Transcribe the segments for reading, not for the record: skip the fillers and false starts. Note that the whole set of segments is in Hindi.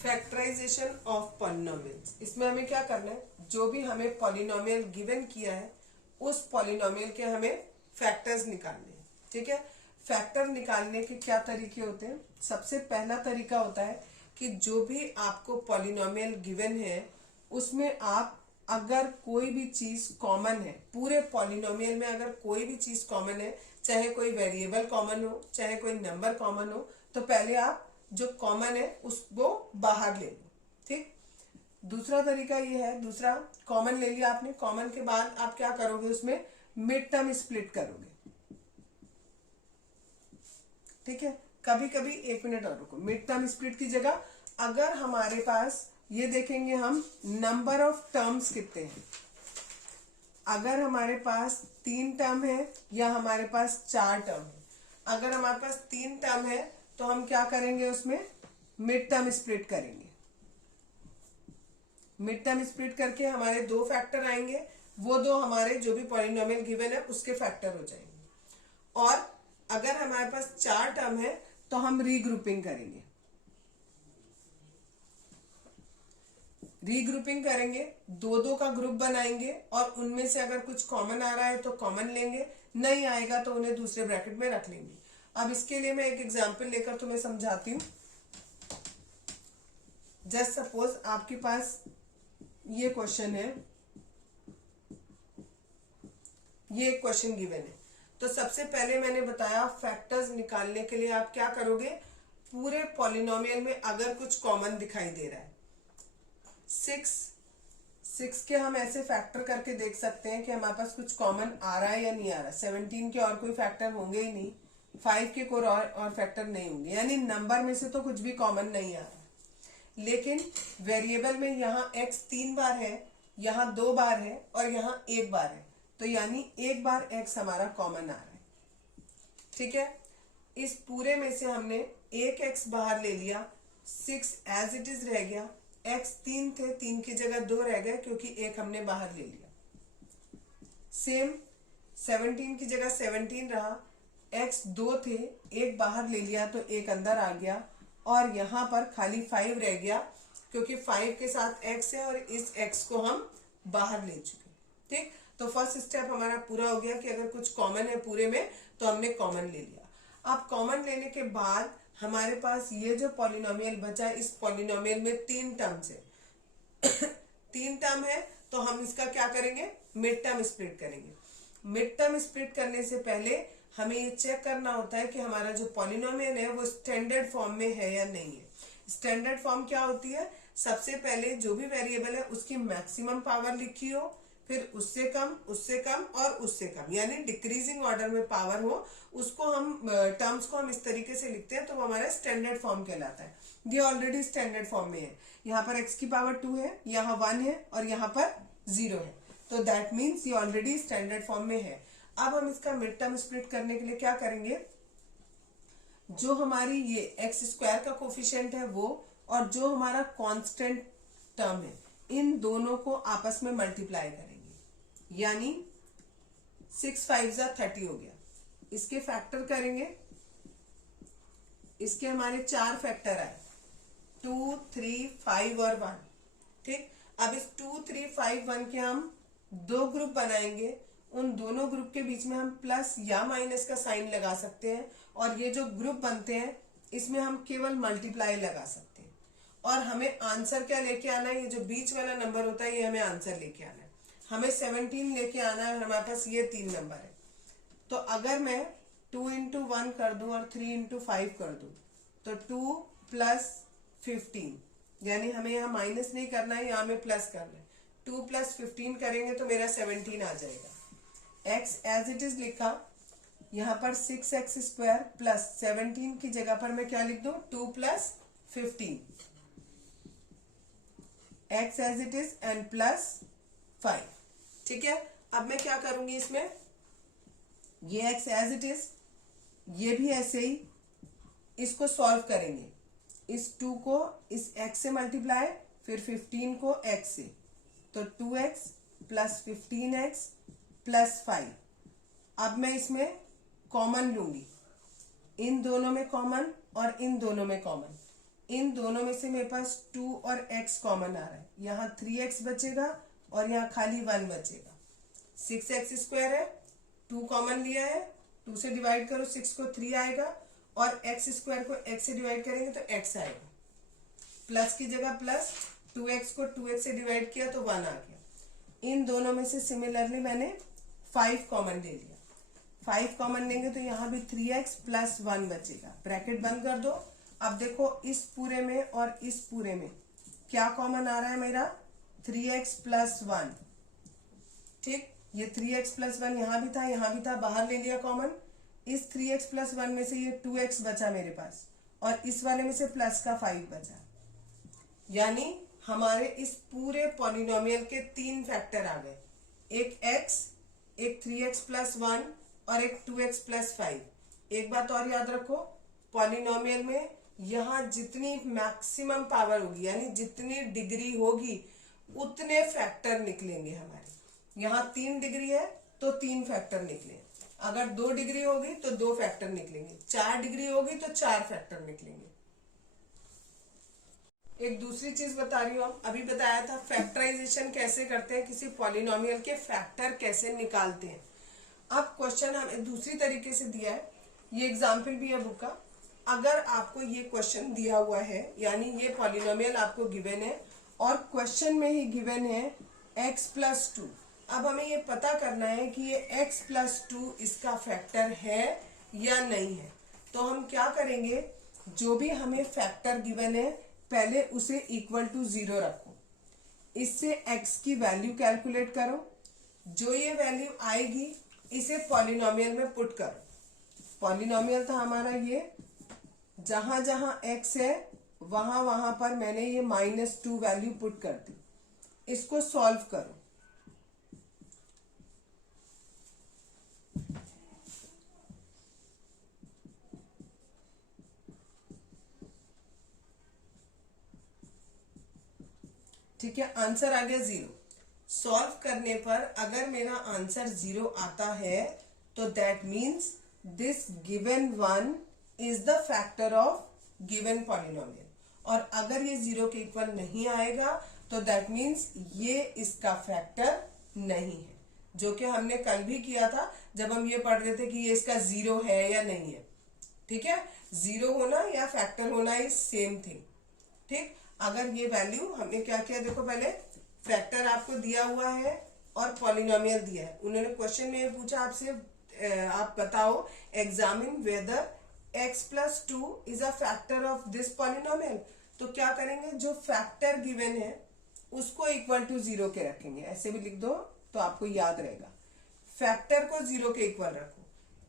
Factorization of polynomials. इसमें हमें क्या करना है, जो भी हमें पॉलिनोमियल गिवन किया है उस पॉलिनोमियल के हमें फैक्टर्स निकालने हैं। ठीक है, फैक्टर निकालने के क्या तरीके होते हैं। सबसे पहला तरीका होता है कि जो भी आपको पॉलिनोमियल गिवन है उसमें आप अगर कोई भी चीज कॉमन है, पूरे पॉलिनोमियल में अगर कोई भी चीज कॉमन है, चाहे कोई वेरिएबल कॉमन हो चाहे कोई नंबर कॉमन हो, तो पहले आप जो कॉमन है उसको बाहर ले लो। ठीक, दूसरा तरीका ये है, दूसरा कॉमन ले लिया आपने, कॉमन के बाद आप क्या करोगे, उसमें मिड टर्म स्प्लिट करोगे। ठीक है, कभी कभी, एक मिनट और रुको, मिड टर्म स्प्लिट की जगह अगर हमारे पास ये देखेंगे हम नंबर ऑफ टर्म्स कितने हैं, अगर हमारे पास 3 टर्म है या हमारे पास 4 टर्म है, अगर हमारे पास 3 टर्म है तो हम क्या करेंगे, उसमें मिड टर्म स्प्लिट करेंगे। मिड टर्म स्प्लिट करके हमारे 2 फैक्टर आएंगे, वो 2 हमारे जो भी पॉलिनोमियल गिवन है उसके फैक्टर हो जाएंगे। और अगर हमारे पास 4 टर्म है तो हम रीग्रुपिंग करेंगे। रीग्रुपिंग करेंगे, 2-2 का ग्रुप बनाएंगे और उनमें से अगर कुछ कॉमन आ रहा है तो कॉमन लेंगे, नहीं आएगा तो उन्हें दूसरे ब्रैकेट में रख लेंगे। अब इसके लिए मैं एक एग्जांपल लेकर तुम्हें समझाती हूँ। जस्ट सपोज आपके पास ये क्वेश्चन है, ये एक क्वेश्चन गिवन है, तो सबसे पहले मैंने बताया फैक्टर्स निकालने के लिए आप क्या करोगे, पूरे पॉलिनोमियल में अगर कुछ कॉमन दिखाई दे रहा है, 6 के हम ऐसे फैक्टर करके देख सकते हैं कि हमारे पास कुछ कॉमन आ रहा है या नहीं आ रहा। 17 के और कोई फैक्टर होंगे ही नहीं, 5 के कोई और फैक्टर नहीं होंगे, यानी नंबर में से तो कुछ भी कॉमन नहीं आ रहा। लेकिन वेरिएबल में यहाँ x 3 बार है, यहाँ 2 बार है और यहाँ 1 बार है, तो यानी 1 बार x हमारा कॉमन आ रहा है। ठीक है, इस पूरे में से हमने एक x बाहर ले लिया, 6 एज इट इज रह गया, x 3 थे, 3 की जगह 2 रह गए क्योंकि 1 हमने बाहर ले लिया। सेम 17 की जगह 17 रहा, x 2 थे, 1 बाहर ले लिया तो 1 अंदर आ गया और यहाँ पर खाली 5 रह गया क्योंकि 5 के साथ x है और इस x को हम बाहर ले चुके। ठीक, तो फर्स्ट स्टेप हमारा पूरा हो गया कि अगर कुछ कॉमन है पूरे में तो हमने कॉमन ले लिया। अब कॉमन लेने के बाद हमारे पास ये जो पॉलिनोमियल बचा, इस पॉलिनोमियल में 3 टर्म्स है 3 टर्म है तो हम इसका क्या करेंगे, मिड टर्म स्प्लिट करेंगे। मिड टर्म स्प्लिट करने से पहले हमें ये चेक करना होता है कि हमारा जो पॉलिनोमियल है वो स्टैंडर्ड फॉर्म में है या नहीं है। स्टैंडर्ड फॉर्म क्या होती है, सबसे पहले जो भी वेरिएबल है उसकी मैक्सिमम पावर लिखी हो, फिर उससे कम और उससे कम, यानी डिक्रीजिंग ऑर्डर में पावर हो, उसको हम टर्म्स को हम इस तरीके से लिखते हैं तो वो हमारा स्टैंडर्ड फॉर्म कहलाता है। ये ऑलरेडी स्टैंडर्ड फॉर्म में है, यहाँ पर x की पावर 2 है, यहाँ 1 है और यहाँ पर 0 है, तो दैट मीन्स ये ऑलरेडी स्टैंडर्ड फॉर्म में है। अब हम इसका मिड टर्म स्प्लिट करने के लिए क्या करेंगे, जो हमारी ये x स्क्वायर का कोफिशिएंट है वो और जो हमारा कांस्टेंट टर्म है, इन दोनों को आपस में मल्टीप्लाई करेंगे, यानी 6 5 30 हो गया। इसके फैक्टर करेंगे, इसके हमारे 4 फैक्टर आए, 2 3 5 और 1। ठीक, अब इस 2 3 5 1 के हम 2 ग्रुप बनाएंगे, उन दोनों ग्रुप के बीच में हम प्लस या माइनस का साइन लगा सकते हैं और ये जो ग्रुप बनते हैं इसमें हम केवल मल्टीप्लाई लगा सकते हैं। और हमें आंसर क्या लेके आना है, ये जो बीच वाला नंबर होता है ये हमें आंसर लेके आना है। हमें 17 लेके आना है और हमारे पास ये 3 नंबर है, तो अगर मैं 2 into 1 कर दूं और 3 into 5 कर दूं तो 2 + 15, यानी हमें यहाँ माइनस नहीं करना है, यहाँ हमें प्लस करना है। 2 + 15 करेंगे तो मेरा 17 आ जाएगा। x एज इट इज लिखा, यहाँ पर 6x² प्लस 17 की जगह पर मैं क्या लिख दूं, 2 + 15, x as it is and plus 5। ठीक है, अब मैं क्या करूंगी, इसमें ये x एज इट इज, ये भी ऐसे ही, इसको सॉल्व करेंगे, इस 2 को इस x से मल्टीप्लाई, फिर 15 को x से, तो 2x + 15x + 5। अब मैं इसमें कॉमन लूंगी, इन दोनों में कॉमन और इन दोनों में कॉमन, इन दोनों में से मेरे पास 2 और x कॉमन आ रहा है, यहाँ 3x बचेगा और यहाँ खाली 1 बचेगा। 6x² है, 2 कॉमन लिया है, 2 से डिवाइड करो 6 को 3 आएगा और x² को x से डिवाइड करेंगे तो x आएगा। प्लस की जगह प्लस, 2x को 2x से डिवाइड किया तो 1 आ गया। इन दोनों में से सिमिलरली मैंने 5 कॉमन ले लिया। 5 कॉमन लेंगे तो यहाँ भी 3x प्लस 1 बचेगा। ब्रैकेट बंद कर दो। अब देखो इस पूरे में और इस पूरे में क्या कॉमन आ रहा है मेरा, 3x प्लस 1। ठीक, ये 3x प्लस 1 यहाँ भी था, यहाँ भी था, बाहर ले लिया कॉमन। इस 3x प्लस 1 में से ये 2x बचा मेरे पास और इस वाले में से प्लस का 5 बचा। यानी हमारे इस पूरे पॉलिनोमियल के 3 फैक्टर आ गए, एक x, एक 3x प्लस 1 और एक 2x प्लस 5। एक बात और याद रखो, पॉलिनोमियल में यहाँ जितनी मैक्सिमम पावर होगी यानी जितनी डिग्री होगी उतने फैक्टर निकलेंगे हमारे। यहाँ 3 डिग्री है तो 3 फैक्टर निकले, अगर 2 डिग्री होगी तो 2 फैक्टर निकलेंगे, 4 डिग्री होगी तो 4 फैक्टर निकलेंगे। एक दूसरी चीज बता रही हूँ, अभी बताया था फैक्टराइजेशन कैसे करते हैं, किसी पॉलिनोमियल के फैक्टर कैसे निकालते हैं। अब क्वेश्चन हमें दूसरी तरीके से दिया है, ये एग्जाम्पल भी है बुक का। अगर आपको ये क्वेश्चन दिया हुआ है यानी ये पॉलिनोमियल आपको गिवन है और क्वेश्चन में ही गिवन है x प्लस 2। अब हमें ये पता करना है कि ये x प्लस 2 इसका फैक्टर है या नहीं है। तो हम क्या करेंगे, जो भी हमें फैक्टर गिवन है पहले उसे इक्वल टू 0 रखो, इससे x की वैल्यू कैलकुलेट करो, जो ये वैल्यू आएगी इसे पॉलिनोमियल में पुट करो। पॉलिनोमियल था हमारा ये, जहां जहां x है वहां वहां पर मैंने ये -2 वैल्यू पुट कर दी। इसको सॉल्व करो। ठीक है, आंसर आ गया 0। सॉल्व करने पर अगर मेरा आंसर 0 आता है तो that means this given one is the factor of given polynomial, और अगर ये 0 के इक्वल नहीं आएगा तो दैट मीन्स ये इसका फैक्टर नहीं है, जो कि हमने कल भी किया था जब हम ये पढ़ रहे थे कि ये इसका 0 है या नहीं है। ठीक है, 0 होना या फैक्टर होना इज सेम थिंग। ठीक, अगर ये वैल्यू हमने क्या किया, देखो पहले फैक्टर आपको दिया हुआ है और पॉलिनोमियल दिया है। उन्होंने क्वेश्चन में ये पूछा आपसे, आप बताओ examine whether x plus 2 is a factor of this polynomial. तो क्या करेंगे, जो फैक्टर गिवन है उसको इक्वल टू 0 के रखेंगे, ऐसे भी लिख दो तो आपको याद रहेगा। फैक्टर को 0 के इक्वल रखो,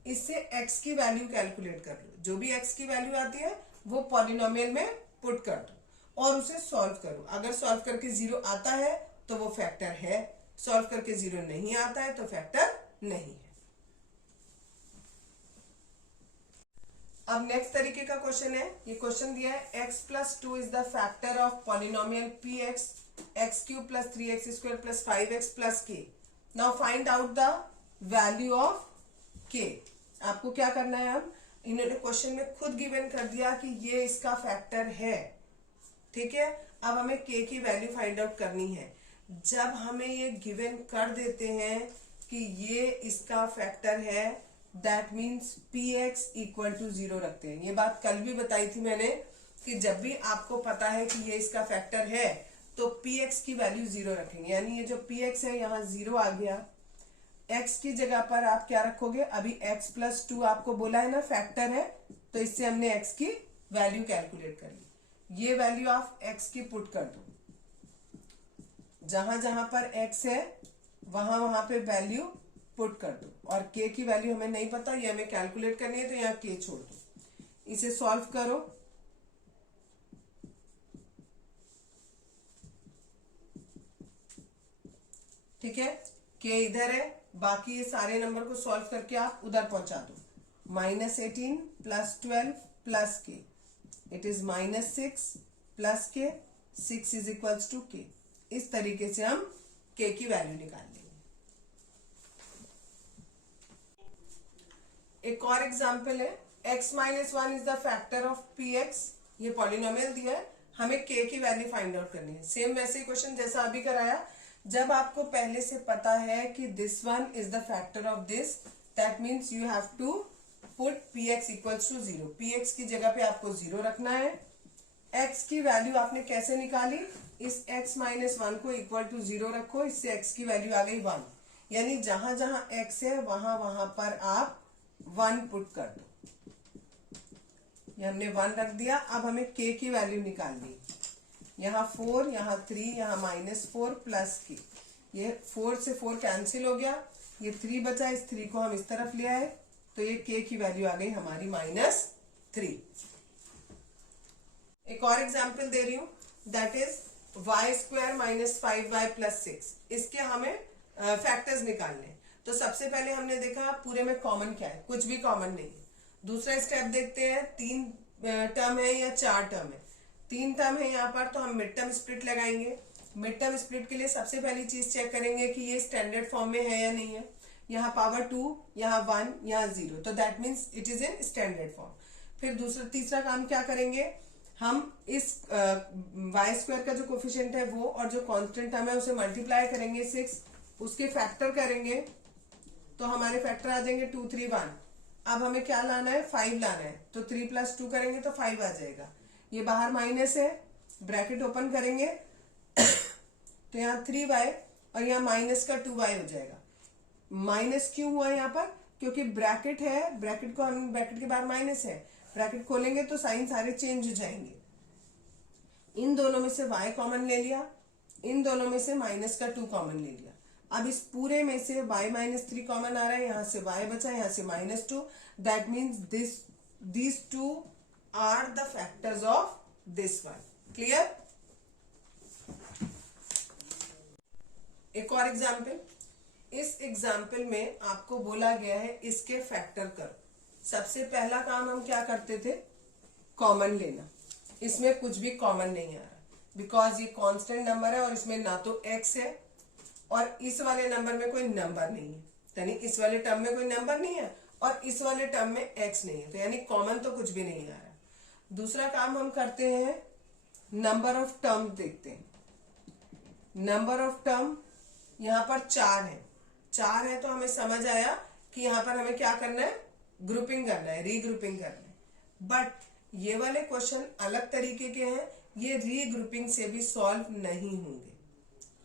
इससे x की वैल्यू कैलकुलेट कर लो, जो भी x की वैल्यू आती है वो पॉलिनोमियल में पुट कर दो और उसे सॉल्व करो। अगर सॉल्व करके 0 आता है तो वो फैक्टर है, सॉल्व करके 0 नहीं आता है तो फैक्टर नहीं है। अब नेक्स्ट तरीके का क्वेश्चन है, ये क्वेश्चन दिया है x plus 2 is the factor of polynomial px x³ plus 3x² plus 5x plus k। Now find out the value of k। आपको क्या करना है, अब इन्होंने क्वेश्चन में खुद गिवन कर दिया कि ये इसका फैक्टर है। ठीक है, अब हमें k की वैल्यू फाइंड आउट करनी है। जब हमें ये गिवन कर देते हैं कि ये इसका फैक्टर है that means px equal to 0 रखते हैं। ये बात कल भी बताई थी मैंने कि जब भी आपको पता है कि ये इसका फैक्टर है तो px की वैल्यू 0 रखेंगे, यानी ये जो px है यहाँ 0 आ गया। x की जगह पर आप क्या रखोगे, अभी x प्लस 2 आपको बोला है ना फैक्टर है, तो इससे हमने x की वैल्यू कैलकुलेट कर ली। ये वैल्यू आप x की पुट कर दो, जहां जहां पर x है वहां वहां पे वैल्यू पुट कर दो, और k की वैल्यू हमें नहीं पता, ये हमें कैलकुलेट करनी है तो यहाँ k छोड़ दो। इसे सॉल्व करो, ठीक है, k इधर है, बाकी ये सारे नंबर को सॉल्व करके आप उधर पहुंचा दो। -18 plus 12 plus k, it is -6 plus k, 6 is equals to k। इस तरीके से हम k की वैल्यू निकाल लेंगे। एक और एग्जाम्पल है, x-1 is the factor of px। ये पॉलिनोमियल दिया है, हमें k की वैल्यू फाइंड आउट करनी है। सेम वैसे ही क्वेश्चन जैसा अभी कराया, जब आपको पहले से पता है कि this one is the factor of this, that means you have to put px equals to 0। px की जगह पे आपको 0 रखना है। x की वैल्यू आपने कैसे निकाली, इस x माइनस 1 को इक्वल टू 0 रखो, इससे x की वैल्यू आ गई 1, यानी जहां जहां x है वहां वहां पर आप 1 पुट कर दो। ये हमने 1 रख दिया। अब हमें k की वैल्यू निकालनी, यहाँ 4, यहाँ 3, यहाँ -4 प्लस k, ये 4 से 4 कैंसिल हो गया, ये 3 बचा, इस 3 को हम इस तरफ ले आए, तो ये k की वैल्यू आ गई हमारी -3। एक और एग्जाम्पल दे रही हूं, that is y² minus 5y plus 6। इसके हमें फैक्टर्स निकालने। तो सबसे पहले हमने देखा पूरे में कॉमन क्या है, कुछ भी कॉमन नहीं है। दूसरा स्टेप देखते हैं, 3 टर्म है या 4 टर्म है। 3 टर्म है यहाँ पर, तो हम मिड टर्म स्प्लिट लगाएंगे। मिड टर्म स्प्लिट के लिए सबसे पहली चीज चेक करेंगे कि ये स्टैंडर्ड फॉर्म में है या नहीं है। यहाँ पावर 2, यहाँ 1, यहाँ 0, तो that means it is in standard form. फिर तीसरा काम क्या करेंगे, हम इस y² का जो कोफिशिएंट है वो और जो कांस्टेंट टर्म है उसे मल्टीप्लाई करेंगे 6, उसके फैक्टर करेंगे, तो हमारे फैक्टर आ जाएंगे 2, 3, 1। अब हमें क्या लाना है, 5 लाना है, तो 3 + 2 करेंगे तो 5 आ जाएगा। ये बाहर माइनस है, ब्रैकेट ओपन करेंगे तो यहाँ 3y और यहाँ माइनस का 2y हो जाएगा। माइनस क्यों हुआ यहाँ पर, क्योंकि ब्रैकेट है, ब्रैकेट को हम ब्रैकेट के बाहर माइनस है, ब्रैकेट खोलेंगे तो साइन सारे चेंज हो जाएंगे। इन दोनों में से y कॉमन ले लिया, इन दोनों में से माइनस का 2 कॉमन ले लिया। अब इस पूरे में से y-3 कॉमन आ रहा है, यहां से y बचा, यहां से -2, that means these two are the factors of this one। Clear. एक और एग्जाम्पल, इस एग्जाम्पल में आपको बोला गया है इसके फैक्टर करो। सबसे पहला काम हम क्या करते थे, कॉमन लेना। इसमें कुछ भी कॉमन नहीं आ रहा, बिकॉज ये कांस्टेंट नंबर है और इसमें ना तो x है और इस वाले नंबर में कोई नंबर नहीं है, यानी इस वाले टर्म में कोई नंबर नहीं है और इस वाले टर्म में x नहीं है, तो यानी कॉमन तो कुछ भी नहीं आ रहा। दूसरा काम हम करते हैं, नंबर ऑफ टर्म देखते हैं। नंबर ऑफ टर्म यहाँ पर 4 है तो हमें समझ आया कि यहाँ पर हमें क्या करना है, ग्रुपिंग करना है, रीग्रुपिंग करना है। बट ये वाले क्वेश्चन अलग तरीके के हैं, ये रीग्रुपिंग से भी सॉल्व नहीं होंगे।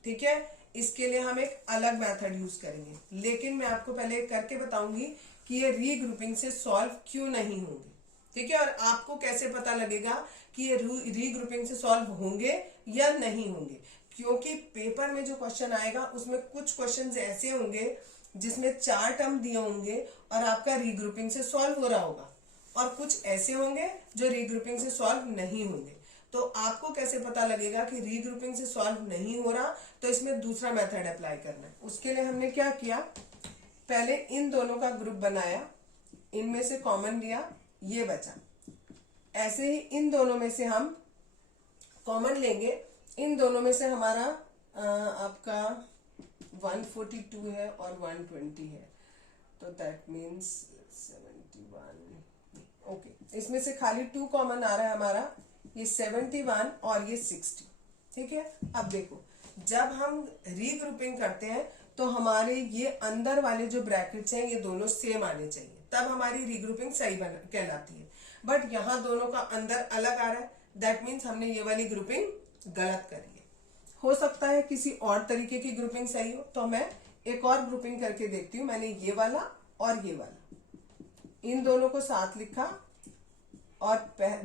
ठीक है, इसके लिए हम एक अलग मेथड यूज करेंगे, लेकिन मैं आपको पहले करके बताऊंगी कि ये रीग्रुपिंग से सॉल्व क्यों नहीं होंगे। ठीक है, और आपको कैसे पता लगेगा कि ये रीग्रुपिंग से सॉल्व होंगे या नहीं होंगे, क्योंकि पेपर में जो क्वेश्चन आएगा उसमें कुछ क्वेश्चन ऐसे होंगे जिसमें 4 टर्म दिए होंगे और आपका रीग्रुपिंग से सॉल्व हो रहा होगा, और कुछ ऐसे होंगे जो रीग्रुपिंग से सॉल्व नहीं होंगे। तो आपको कैसे पता लगेगा कि रीग्रुपिंग से सॉल्व नहीं हो रहा, तो इसमें दूसरा मेथड अप्लाई करना है। उसके लिए हमने क्या किया, पहले इन दोनों का ग्रुप बनाया, इनमें से कॉमन लिया, ये बचा। ऐसे ही इन दोनों में से हम कॉमन लेंगे, इन दोनों में से हमारा आपका 142 है और 120 है, तो दैट मीन्स 71। ओके, इसमें से खाली 2 कॉमन आ रहा है हमारा, ये 71 और ये 60। ठीक है, अब देखो जब हम रीग्रुपिंग करते हैं तो हमारे ये अंदर वाले जो ब्रैकेट्स हैं ये दोनों सेम आने चाहिए, तब हमारी रीग्रुपिंग सही कहलाती है। बट यहाँ दोनों का अंदर अलग आ रहा है, दैट मीन्स हमने ये वाली ग्रुपिंग गलत करी है। हो सकता है किसी और तरीके की ग्रुपिंग सही हो, तो मैं एक और ग्रुपिंग करके देखती हूँ। मैंने ये वाला और ये वाला, इन दोनों को साथ लिखा और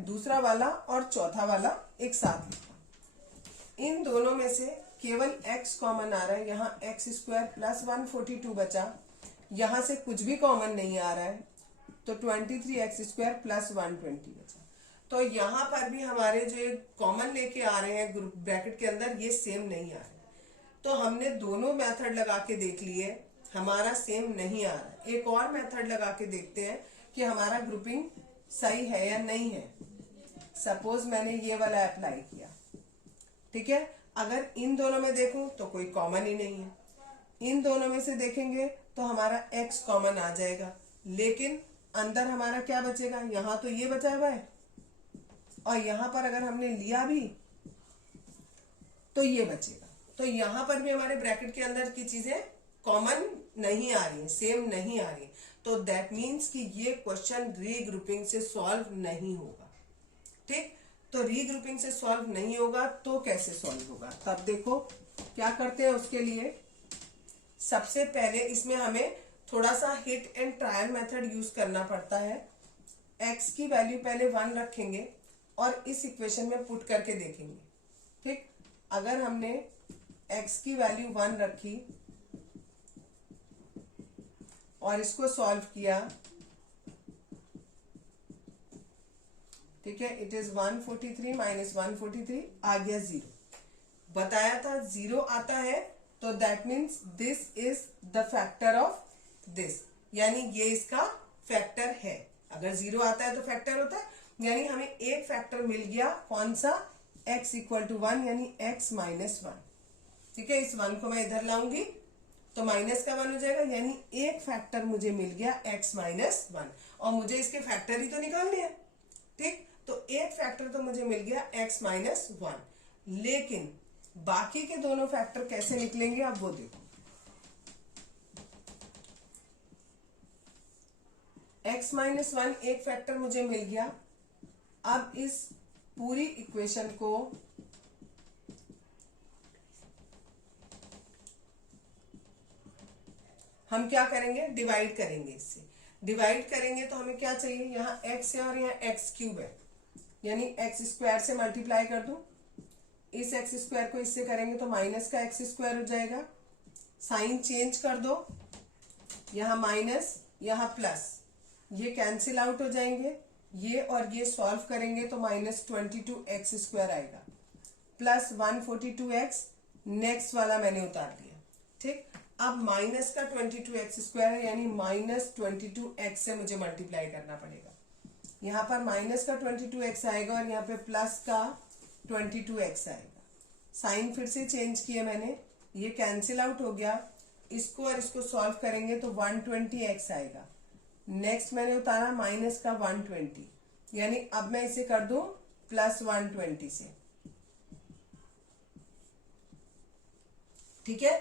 दूसरा वाला और चौथा वाला एक साथ लिखा। इन दोनों में से केवल x कॉमन आ रहा है, यहाँ x² प्लस 142 बचा, यहाँ से कुछ भी कॉमन नहीं आ रहा है, तो 23x² प्लस 120 बचा। तो यहाँ पर भी हमारे जो कॉमन लेके आ रहे हैं ग्रुप ब्रैकेट के अंदर, ये सेम नहीं आ रहे। तो हमने दोनों मेथड लगा के देख लिए, हमारा सेम नहीं आ रहा। एक और मेथड लगा के देखते हैं कि हमारा ग्रुपिंग सही है या नहीं है। सपोज मैंने ये वाला अप्लाई किया, ठीक है, अगर इन दोनों में देखूं तो कोई कॉमन ही नहीं है, इन दोनों में से देखेंगे तो हमारा x कॉमन आ जाएगा, लेकिन अंदर हमारा क्या बचेगा, यहाँ तो ये बचा हुआ है, और यहां पर अगर हमने लिया भी तो ये बचेगा। तो यहां पर भी हमारे ब्रैकेट के अंदर की चीजें कॉमन नहीं आ रही है, सेम नहीं आ रही है, तो दैट मीन्स कि ये क्वेश्चन रीग्रुपिंग से सॉल्व नहीं होगा। ठीक, तो रीग्रुपिंग से सॉल्व नहीं होगा तो कैसे सॉल्व होगा? तब देखो क्या करते हैं उसके लिए। सबसे पहले इसमें हमें थोड़ा सा hit and trial method use करना पड़ता है। x की वैल्यू पहले 1 रखेंगे और इस इक्वेशन में पुट करके देखेंगे। ठीक, अगर हमने x की वैल्यू 1 रखी और इसको सॉल्व किया, ठीक है, इट इज 143 माइनस 143 आ गया 0। बताया था 0 आता है तो that means this is the factor of this, यानी ये इसका फैक्टर है। अगर 0 आता है तो फैक्टर होता है, यानी हमें एक फैक्टर मिल गया। कौन सा? x इक्वल टू 1, यानी x माइनस 1। ठीक है, इस 1 को मैं इधर लाऊंगी तो माइनस का 1 हो जाएगा, यानी एक फैक्टर मुझे मिल गया x माइनस 1, और मुझे इसके फैक्टर ही तो निकालने हैं। ठीक, तो एक फैक्टर तो मुझे मिल गया x माइनस 1, लेकिन बाकी के दोनों फैक्टर कैसे निकलेंगे अब वो देखो। x माइनस 1 एक फैक्टर मुझे मिल गया। अब इस पूरी इक्वेशन को हम क्या करेंगे? डिवाइड करेंगे। इससे डिवाइड करेंगे तो हमें क्या चाहिए? यहाँ x है और यहाँ x क्यूब है, यानी x स्क्वायर से मल्टीप्लाई कर दूं। इस x स्क्वायर को इससे करेंगे तो माइनस का x स्क्वायर हो जाएगा। साइन चेंज कर दो, यहाँ माइनस यहाँ प्लस, ये कैंसिल आउट हो जाएंगे। ये और ये सॉल्व करेंगे तो माइनस 22x स्क्वायर आएगा, प्लस 142x, नेक्स्ट वाला मैंने उतार दिया। ठीक, अब माइनस का 22x स्क्वायर है, यानी माइनस 22x से मुझे मल्टीप्लाई करना पड़ेगा। यहाँ पर माइनस का 22x आएगा और यहाँ पे प्लस का 22x आएगा। साइन फिर से चेंज किया मैंने, ये कैंसिल आउट हो गया। इसको और इसको सॉल्व करेंगे तो 120x आएगा। नेक्स्ट मैंने उतारा माइनस का 120, यानी अब मैं इसे कर दूं प्लस 120 से। ठीक है,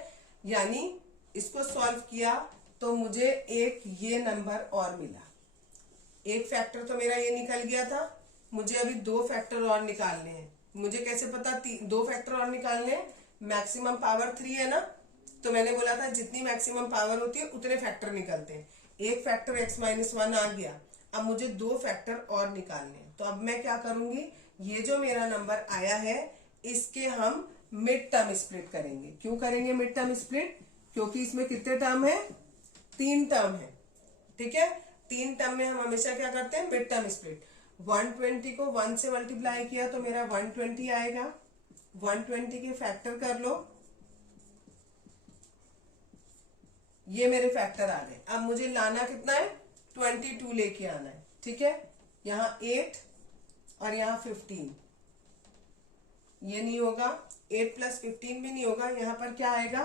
यानी इसको सॉल्व किया तो मुझे एक ये नंबर और मिला। एक फैक्टर तो मेरा ये निकल गया था, मुझे अभी 2 फैक्टर और निकालने हैं। मुझे कैसे पता 2 फैक्टर और निकालने हैं? मैक्सिमम पावर 3 है ना, तो मैंने बोला था जितनी मैक्सिमम पावर होती है उतने फैक्टर निकलते हैं। एक फैक्टर x माइनस 1 आ गया, अब मुझे 2 फैक्टर और निकालने हैं। तो अब मैं क्या करूंगी? ये जो मेरा नंबर आया है इसके हम मिड टर्म स्प्लिट करेंगे। क्यों करेंगे मिड टर्म स्प्लिट? क्योंकि इसमें कितने टर्म है? 3 टर्म है। ठीक है, 3 टर्म में हम हमेशा क्या करते हैं? Mid term split. 120 को 1 से मल्टीप्लाई किया तो मेरा 120 आएगा। 120 के फैक्टर कर लो, ये मेरे फैक्टर आ गए। अब मुझे लाना कितना है? 22 लेके आना है। ठीक है, यहाँ 8 और यहाँ 15, ये नहीं होगा। 8 प्लस 15 भी नहीं होगा। यहाँ पर क्या आएगा?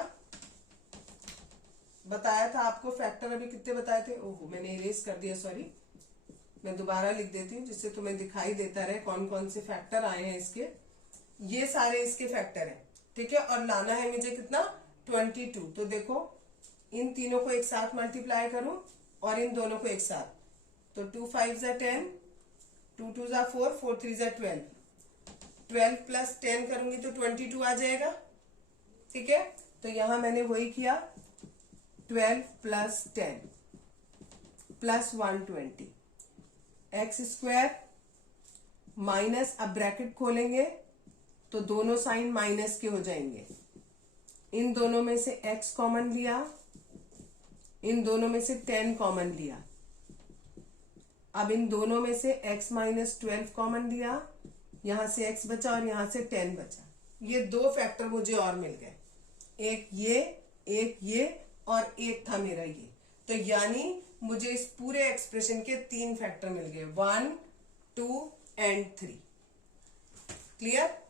बताया था आपको फैक्टर अभी कितने बताए थे? ओहो, मैंने इरेज कर दिया, सॉरी। मैं दोबारा लिख देती हूँ जिससे तुम्हें दिखाई देता रहे कौन कौन से फैक्टर आए हैं इसके। ये सारे इसके फैक्टर हैं। ठीक है, और लाना है मुझे कितना? 22। तो देखो, इन तीनों को एक साथ मल्टीप्लाई करूं और इन दोनों को एक साथ, तो 2 5 जा 10, 2 2 जा 4, 4 3 जा 12, 12 प्लस 10 करूंगी तो 22 आ जाएगा। ठीक है, तो यहां मैंने वही किया, 12 plus 10 plus 120 x square minus, अब ब्रैकेट खोलेंगे तो दोनों साइन माइनस के हो जाएंगे। इन दोनों में से x कॉमन लिया, इन दोनों में से 10 कॉमन लिया। अब इन दोनों में से x माइनस 12 कॉमन लिया, यहां से x बचा और यहां से 10 बचा। ये 2 फैक्टर मुझे और मिल गए, एक ये और एक था मेरा ये। तो यानी मुझे इस पूरे एक्सप्रेशन के 3 फैक्टर मिल गए, 1 2 एंड 3। क्लियर?